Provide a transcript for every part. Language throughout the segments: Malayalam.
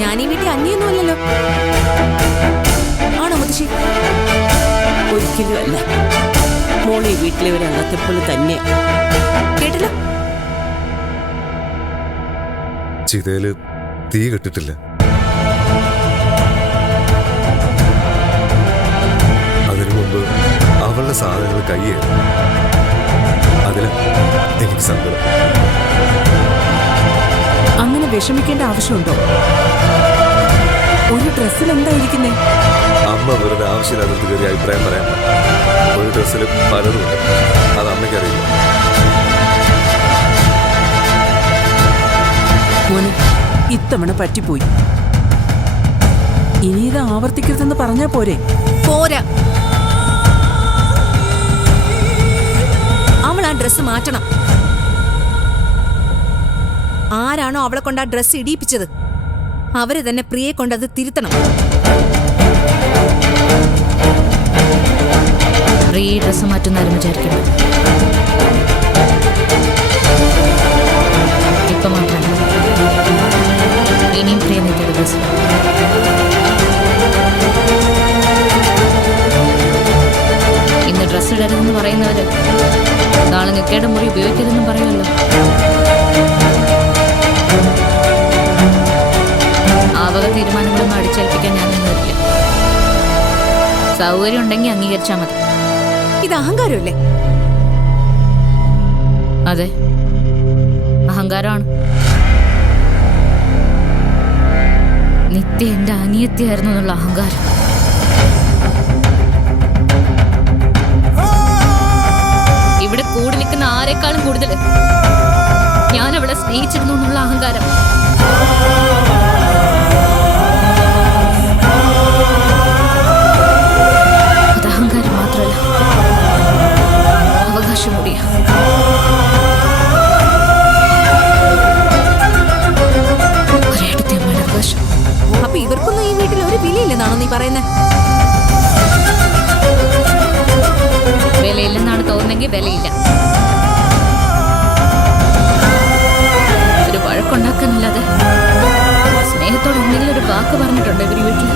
ഞാൻ ഈ വീട്ടിൽ അന്യൊന്നുമല്ലല്ലോ. ആണോ മുത്തശ്ശി? ഒരിക്കലും അല്ല. മോളെ ഈ വീട്ടിലെ ഒരു അംഗത്തെപ്പോലെ തന്നെ. കേട്ടില്ല? ചിതയില് തീ കെട്ടിട്ടില്ല. അതിനു മുമ്പ് അവളുടെ സാധനങ്ങൾ കയ്യേറി. അതിന് എനിക്ക് സങ്കടം. അങ്ങനെ വിഷമിക്കേണ്ട ആവശ്യമുണ്ടോ? ഒരു ഡ്രസ്സിൽ എന്തായിരിക്കുന്നേ? അമ്മ വെറുതെ ആവശ്യമില്ലാത്ത കയറി അഭിപ്രായം പറയാൻ. ഒരു ഡ്രസ്സിൽ പലതുണ്ട്. അത് അമ്മയ്ക്കറിയില്ല. മോനെ, ഇത്തവണ പറ്റിപ്പോയി. ഇനി ഇത് ആവർത്തിക്കരുതെന്ന് പറഞ്ഞാ പോരെ? പോരാ. അവൾ ആ ഡ്രസ്സ് മാറ്റണം. ആരാണോ അവളെ കൊണ്ട് ആ ഡ്രസ്സ് ഇടിയിപ്പിച്ചത് അവര് തന്നെ പ്രിയെ കൊണ്ട് അത് തിരുത്തണം. പ്രിയ ഡ്രസ്സ് മാറ്റുന്നാലും വിചാരിക്കണം. ഇപ്പൊ മാത്രമല്ല, ഇനിയും പ്രിയ നിൽക്കുന്ന ഡ്രസ്സ്. ഇന്ന് ഡ്രസ്സ് ഇടരുതെന്ന് പറയുന്നവര് നാളെ നിൽക്കേണ്ട മുറി ഉപയോഗിക്കരുതെന്നും പറയുമല്ലോ. ആ വക തീരുമാനങ്ങളൊന്നും അടിച്ചേൽപ്പിക്കാൻ ഞാൻ നിന്നിട്ടില്ല. സൗകര്യം ഉണ്ടെങ്കിൽ അംഗീകരിച്ചാൽ മതി. ഇത് അഹങ്കാരമല്ലേ? അതെ, അഹങ്കാരമാണ്. നിത്യ എന്റെ അനിയത്തിയായിരുന്നു എന്നുള്ള അഹങ്കാരം. ഇവിടെ കൂടി നിൽക്കുന്ന ആരെക്കാളും കൂടുതൽ ഞാൻ അവളെ സ്നേഹിച്ചിരുന്നു എന്നുള്ള അഹങ്കാരം. അത് അഹങ്കാരം മാത്രമല്ല, അവകാശം കൂടിയാ. ഒരേടത്തെ അമ്മയുടെ അവകാശം. അപ്പൊ ഇവർക്കൊന്നും ഈ വീട്ടിൽ ഒരു വിലയില്ലെന്നാണോ നീ പറയുന്നത്? വിലയില്ലെന്നാണ് തോന്നുന്നെങ്കിൽ വിലയില്ല. ഒരു വഴക്കുണ്ടാക്കാനല്ലാതെ സ്നേഹത്തോടെ എന്തെങ്കിലും ഒരു വാക്ക് പറഞ്ഞിട്ടുണ്ടോ ഇവര് വീട്ടിൽ?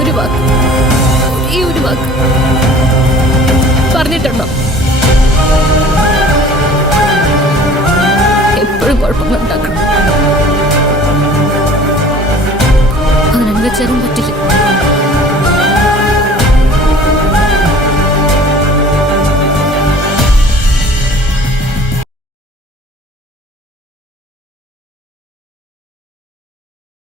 ഒരു വാക്ക്, ഈ ഒരു വാക്ക് പറഞ്ഞിട്ടുണ്ടോ? എപ്പോഴും കുഴപ്പങ്ങൾ ഉണ്ടാക്കണം. അതിനെന്ത് വെച്ചാലും പറ്റില്ല.